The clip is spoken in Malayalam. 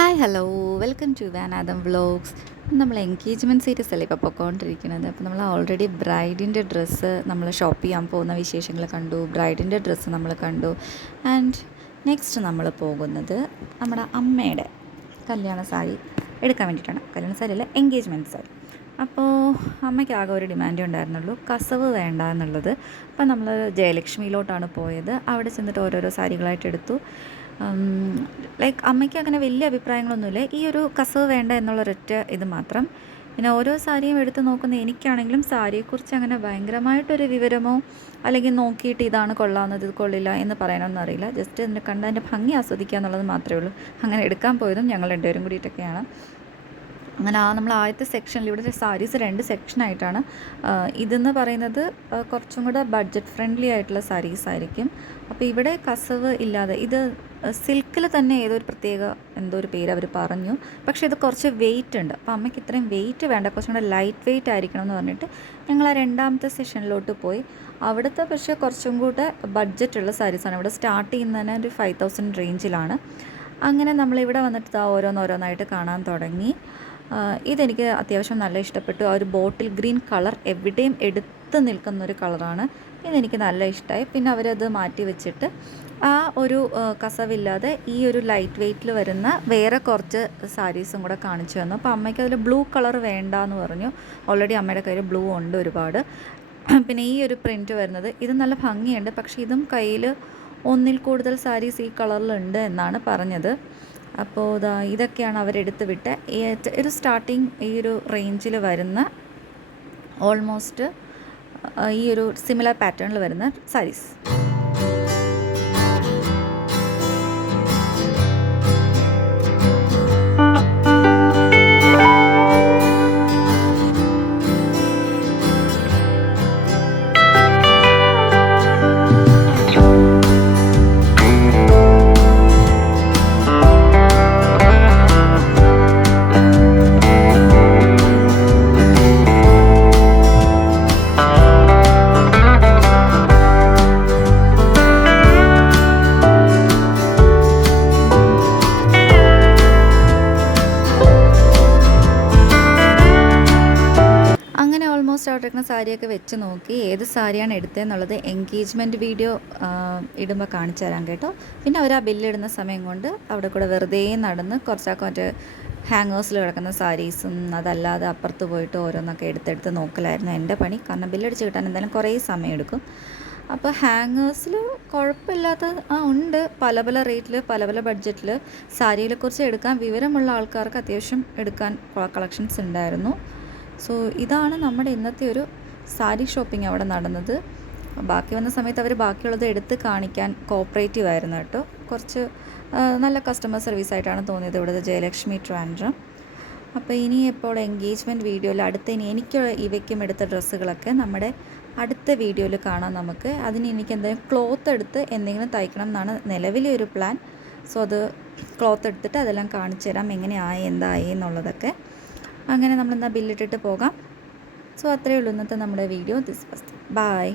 Hi hello welcome to Vanadam vlogs. നമ്മൾ എൻഗേജ്മെൻറ്റ് സീരീസ് അല്ലേ ഇപ്പോൾ പൊയ്ക്കൊണ്ടിരിക്കുന്നത്. അപ്പോൾ നമ്മൾ ഓൾറെഡി ബ്രൈഡിൻ്റെ ഡ്രസ്സ് നമ്മൾ ഷോപ്പ് ചെയ്യാൻ പോകുന്ന വിശേഷങ്ങൾ കണ്ടു, ബ്രൈഡിൻ്റെ ഡ്രസ്സ് നമ്മൾ കണ്ടു. ആൻഡ് നെക്സ്റ്റ് നമ്മൾ പോകുന്നത് നമ്മുടെ അമ്മയുടെ കല്യാണ സാരി എടുക്കാൻ വേണ്ടിയിട്ടാണ്. കല്യാണ സാരി അല്ല, എൻഗേജ്മെൻറ്റ് സാരി. അപ്പോൾ അമ്മയ്ക്ക് ആകെ ഒരു ഡിമാൻഡേ ഉണ്ടായിരുന്നുള്ളൂ, കസവ് വേണ്ട എന്നുള്ളത്. അപ്പോൾ നമ്മൾ ജയലക്ഷ്മിയിലോട്ടാണ് പോയത്. അവിടെ ചെന്നിട്ട് ഓരോരോ സാരികളായിട്ട് എടുത്തു. ലൈക്ക് അമ്മയ്ക്ക് അങ്ങനെ വലിയ അഭിപ്രായങ്ങളൊന്നുമില്ല, ഈ ഒരു കസവ് വേണ്ട എന്നുള്ളൊരൊറ്റ ഇത് മാത്രം. പിന്നെ ഓരോ സാരിയും എടുത്ത് നോക്കുന്ന എനിക്കാണെങ്കിലും സാരിയെക്കുറിച്ച് അങ്ങനെ ഭയങ്കരമായിട്ടൊരു വിവരമോ അല്ലെങ്കിൽ നോക്കിയിട്ട് ഇതാണ് കൊള്ളാവുന്നത് ഇത് കൊള്ളില്ല എന്ന് പറയാനൊന്നും അറിയില്ല. ജസ്റ്റ് ഇതിൻ്റെ കണ്ട് അതിൻ്റെ ഭംഗി ആസ്വദിക്കുക എന്നുള്ളത് മാത്രമേ ഉള്ളൂ. അങ്ങനെ എടുക്കാൻ പോയതും ഞങ്ങൾ രണ്ടുപേരും കൂടിയിട്ടൊക്കെയാണ്. അങ്ങനെ നമ്മൾ ആദ്യത്തെ സെക്ഷനിൽ ഇവിടെ സാരീസ് 2 സെക്ഷനായിട്ടാണ്. ഇതെന്ന് പറയുന്നത് കുറച്ചും കൂടെ ബഡ്ജറ്റ് ഫ്രണ്ട്ലി ആയിട്ടുള്ള സാരീസ് ആയിരിക്കും. അപ്പോൾ ഇവിടെ കസവ് ഇല്ലാതെ ഇത് സിൽക്കിൽ തന്നെ ഏതൊരു പ്രത്യേക എന്തോ ഒരു പേര് അവർ പറഞ്ഞു. പക്ഷേ ഇത് കുറച്ച് വെയിറ്റ് ഉണ്ട്. അപ്പോൾ അമ്മയ്ക്ക് ഇത്രയും വെയിറ്റ് വേണ്ട, കുറച്ചും കൂടെ ലൈറ്റ് വെയിറ്റ് ആയിരിക്കണം എന്ന് പറഞ്ഞിട്ട് ഞങ്ങൾ ആ 2ാമത്തെ സെഷനിലോട്ട് പോയി. അവിടുത്തെ പക്ഷേ കുറച്ചും കൂടെ ബഡ്ജറ്റുള്ള സാരീസാണ്. ഇവിടെ സ്റ്റാർട്ട് ചെയ്യുന്നതിന് ഒരു 5000 റേഞ്ചിലാണ്. അങ്ങനെ നമ്മളിവിടെ വന്നിട്ട് ഓരോന്നോരോന്നായിട്ട് കാണാൻ തുടങ്ങി. ഇതെനിക്ക് അത്യാവശ്യം നല്ല ഇഷ്ടപ്പെട്ടു. ആ ഒരു ബോട്ടിൽ ഗ്രീൻ കളർ എവിടെയും എടുത്ത് നിൽക്കുന്നൊരു കളറാണ്. ഇതെനിക്ക് നല്ല ഇഷ്ടമായി. പിന്നെ അവരത് മാറ്റി വെച്ചിട്ട് ആ ഒരു കസവില്ലാതെ ഈ ഒരു ലൈറ്റ് വെയ്റ്റിൽ വരുന്ന വേറെ കുറച്ച് സാരീസും കൂടെ കാണിച്ചു തന്നു. അപ്പോൾ അമ്മയ്ക്ക് അതിൽ ബ്ലൂ കളർ വേണ്ടാന്ന് പറഞ്ഞു. ഓൾറെഡി അമ്മയുടെ കയ്യിൽ ബ്ലൂ ഉണ്ട് ഒരുപാട്. പിന്നെ ഈ ഒരു പ്രിൻറ്റ് വരുന്നത് ഇത് നല്ല ഭംഗിയുണ്ട്, പക്ഷേ ഇതും കയ്യിൽ ഒന്നിൽ കൂടുതൽ സാരീസ് ഈ കളറിലുണ്ട് എന്നാണ് പറഞ്ഞത്. അപ്പോൾ ഇതൊക്കെയാണ് അവരെടുത്ത് വിട്ട് ഒരു സ്റ്റാർട്ടിങ് ഈ ഒരു റേഞ്ചിൽ വരുന്ന ഓൾമോസ്റ്റ് ഈ ഒരു സിമിലർ പാറ്റേണിൽ വരുന്ന സാരീസ്. അങ്ങനെ ഓൾമോസ്റ്റ് അവിടെ ഇരിക്കുന്ന സാരിയൊക്കെ വെച്ച് നോക്കി ഏത് സാരിയാണ് എടുത്തതെന്നുള്ളത് എൻഗേജ്മെൻറ്റ് വീഡിയോ ഇടുമ്പോൾ കാണിച്ചു തരാം കേട്ടോ. പിന്നെ അവർ ആ ബില്ലിടുന്ന സമയം കൊണ്ട് അവിടെ കൂടെ വെറുതെ നടന്ന് കുറച്ചൊക്കെ മറ്റേ ഹാങ്ങേഴ്സിൽ കിടക്കുന്ന സാരീസും അതല്ലാതെ അപ്പുറത്ത് പോയിട്ട് ഓരോന്നൊക്കെ എടുത്തെടുത്ത് നോക്കലായിരുന്നു എൻ്റെ പണി. കാരണം ബില്ലടിച്ച് കിട്ടാൻ എന്തായാലും കുറേ സമയം എടുക്കും. അപ്പോൾ ഹാങ്ങേഴ്സിൽ കുഴപ്പമില്ലാത്ത ഉണ്ട്, പല പല റേറ്റിൽ പല പല ബഡ്ജറ്റിൽ. സാരിയെക്കുറിച്ച് എടുക്കാൻ വിവരമുള്ള ആൾക്കാർക്ക് അത്യാവശ്യം എടുക്കാൻ കളക്ഷൻസ് ഉണ്ടായിരുന്നു. സോ ഇതാണ് നമ്മുടെ ഇന്നത്തെ ഒരു സാരി ഷോപ്പിംഗ് അവിടെ നടന്നത്. ബാക്കി വന്ന സമയത്ത് അവർ ബാക്കിയുള്ളത് എടുത്ത് കാണിക്കാൻ കോപ്പറേറ്റീവ് ആയിരുന്നു കേട്ടോ. കുറച്ച് നല്ല കസ്റ്റമർ സർവീസായിട്ടാണ് തോന്നിയത് ഇവിടുത്തെ ജയലക്ഷ്മി ട്രാൻഡ്രം. അപ്പോൾ ഇനി ഇപ്പോൾ എൻഗേജ്മെൻറ്റ് വീഡിയോയിൽ ഇനി എനിക്ക് ഇവയ്ക്കും എടുത്ത ഡ്രസ്സുകളൊക്കെ നമ്മുടെ അടുത്ത വീഡിയോയിൽ കാണാം നമുക്ക്. അതിന് എനിക്ക് എന്തെങ്കിലും ക്ലോത്ത് എടുത്ത് എന്തെങ്കിലും തയ്ക്കണം എന്നാണ് നിലവിലെ ഒരു പ്ലാൻ. സോ അത് ക്ലോത്ത് എടുത്തിട്ട് അതെല്ലാം കാണിച്ചു തരാം, എങ്ങനെയായി എന്തായി എന്നുള്ളതൊക്കെ. അങ്ങനെ നമ്മളെന്നാൽ ബില്ലിട്ടിട്ട് പോകാം. സോ അത്രയേ ഉള്ളൂ ഇന്നത്തെ നമ്മുടെ വീഡിയോ. This first by.